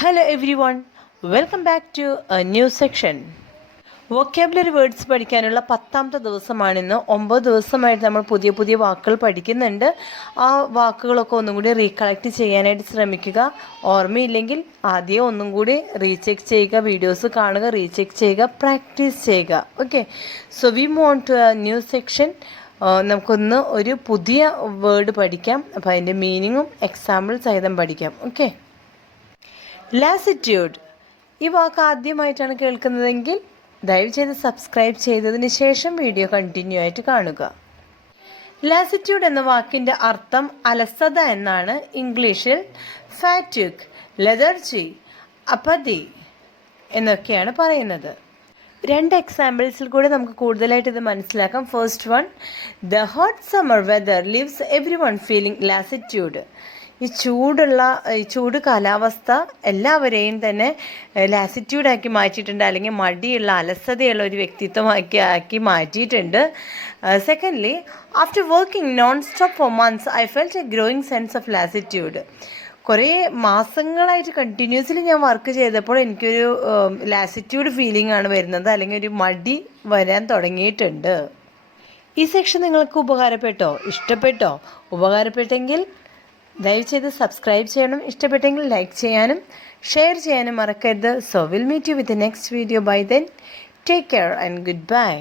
Hello everyone, welcome back to a new section. Vocabulary words പഠിക്കാനുള്ള 10ാമത്തെ ദിവസമാണിന്ന്. 9 ദിവസമായിട്ട് നമ്മൾ പുതിയ പുതിയ വാക്കുകൾ പഠിക്കുന്നുണ്ട്. ആ വാക്കുകളൊക്കെ ഒന്നും കൂടി റീകളക്ട് ചെയ്യാനായിട്ട് ശ്രമിക്കുക. ഓർമ്മയില്ലെങ്കിൽ ആദ്യം ഒന്നും കൂടി റീചെക്ക് ചെയ്യുക, വീഡിയോസ് കാണുക, റീചെക്ക് ചെയ്യുക, പ്രാക്ടീസ് ചെയ്യുക. Okay, so we move on to a new section. നമുക്കൊന്ന് ഒരു പുതിയ വേർഡ് പഠിക്കാം. അപ്പോൾ അതിൻ്റെ മീനിങ്ങും എക്സാമ്പിൾ സഹിതം പഠിക്കാം. ഓക്കെ, ലാസിറ്റ്യൂഡ്. ഈ വാക്ക് ആദ്യമായിട്ടാണ് കേൾക്കുന്നതെങ്കിൽ ദയവ് ചെയ്ത് സബ്സ്ക്രൈബ് ചെയ്തതിന് ശേഷം വീഡിയോ കണ്ടിന്യൂ ആയിട്ട് കാണുക. ലാസിറ്റ്യൂഡ് എന്ന വാക്കിൻ്റെ അർത്ഥം അലസത എന്നാണ്. ഇംഗ്ലീഷിൽ ഫാറ്റിഗ്, ലെതർജി, അപതി എന്നൊക്കെയാണ് പറയുന്നത്. 2 എക്സാമ്പിൾസിൽ കൂടെ നമുക്ക് കൂടുതലായിട്ട് ഇത് മനസ്സിലാക്കാം. First one, the hot summer weather leaves everyone feeling lassitude. ഈ ചൂട് കാലാവസ്ഥ എല്ലാവരെയും തന്നെ ലാസിറ്റ്യൂഡാക്കി മാറ്റിയിട്ടുണ്ട്, അല്ലെങ്കിൽ മടിയുള്ള അലസതയുള്ള ഒരു വ്യക്തിത്വമാക്കി മാറ്റിയിട്ടുണ്ട്. Secondly, after working non stop for months I felt a growing sense of lassitude. കുറേ മാസങ്ങളായിട്ട് കണ്ടിന്യൂസ്ലി ഞാൻ വർക്ക് ചെയ്തപ്പോൾ എനിക്കൊരു ലാസിറ്റ്യൂഡ് ഫീലിംഗ് ആണ് വരുന്നത്, അല്ലെങ്കിൽ ഒരു മടി വരാൻ തുടങ്ങിയിട്ടുണ്ട്. ഈ സെക്ഷൻ നിങ്ങൾക്ക് ഉപകാരപ്പെട്ടോ, ഇഷ്ടപ്പെട്ടോ? ഉപകാരപ്പെട്ടെങ്കിൽ ദയവ് ചെയ്ത് സബ്സ്ക്രൈബ് ചെയ്യണം. ഇഷ്ടപ്പെട്ടെങ്കിൽ ലൈക്ക് ചെയ്യാനും ഷെയർ ചെയ്യാനും മറക്കരുത്. So will meet you with the next video. Bye then, take care and good bye.